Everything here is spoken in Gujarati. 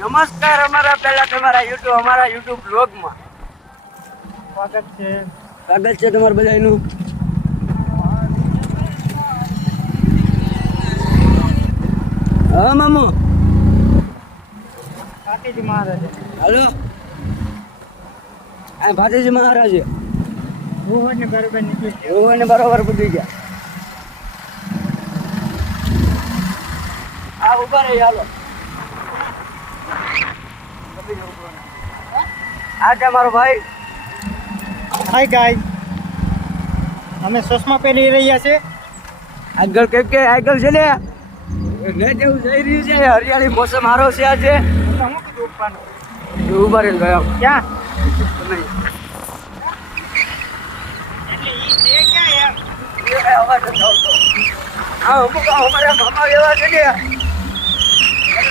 નમસ્કાર અમારા પહેલા તમારા યુટ્યુબ બ્લોગમાં સ્વાગત છે તમારા બધાનું. હા મામુ ભાતીજી મહારાજ હાલો. આ ભાતીજી મહારાજ ભુવન ને બરોબર નીકળી એવું ને બરોબર પૂછી ગયા. આ ઉભા રહી હાલો. આ છે મારો ભાઈ. હાય ગાય અમે ચશ્મા પહેરી રહ્યા છે આગળ કે આગળ છે ને ને જેવું જઈ રહ્યું છે. હરિયાળી મોસમ સારો છે આજે. હું કીધું ઉપવાનું ઉભા રહી ગયો ક્યાં તમે એટલે ઈ છે ક્યાં એમ અવાજ નથી આવતો. હા અમુક અમારા મામા એવા છે ને